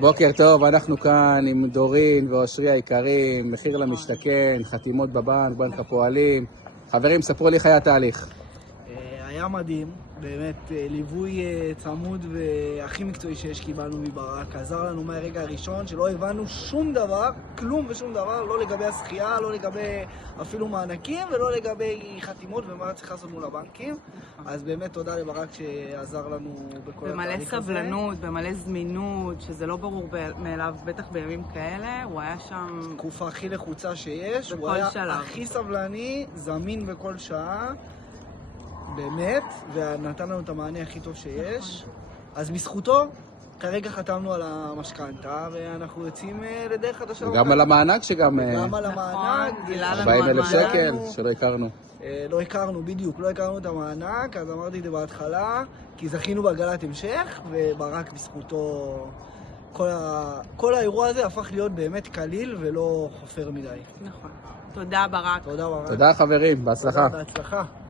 בוקר טוב, אנחנו כאן עם דורין ואושרי היקרים, מחיר למשתכן, חתימות בבנק, בנק הפועלים. חברים, ספרו לי איך היה התהליך. היה מדהים, באמת ליווי צמוד והכי מקצועי שיש קיבלנו מברק. עזר לנו מהרגע הראשון שלא הבנו שום דבר, כלום ושום דבר, לא לגבי השחייה, לא לגבי אפילו מענקים ולא לגבי חתימות ומה צריך לעשות מול הבנקים. אז באמת תודה לברק שעזר לנו בכל התהליך הזה. במלא סבלנות, במלא זמינות, שזה לא ברור מאליו, בטח בימים כאלה. הוא היה שם... תקופה הכי לחוצה שיש, הוא בכל היה שלב. הכי סבלני, זמין בכל שעה. באמת, ונתן לנו את המענה הכי טוב שיש. אז בזכותו, כרגע חתמנו על המשכנתה, ואנחנו יוצאים לדרך חדשה. וגם על המענק שגם... וגם על המענק. גילה לנו 40,000 על מענק. שקל שלא הכרנו. לא הכרנו, בדיוק, לא הכרנו את המענק, אז אמרתי את זה בהתחלה, כי זכינו בעגלת המשך, וברק בזכותו, כל האירוע הזה הפך להיות באמת קליל ולא חופר מדי. נכון. תודה ברק. תודה ברק. תודה חברים, בהצלחה. בהצלחה.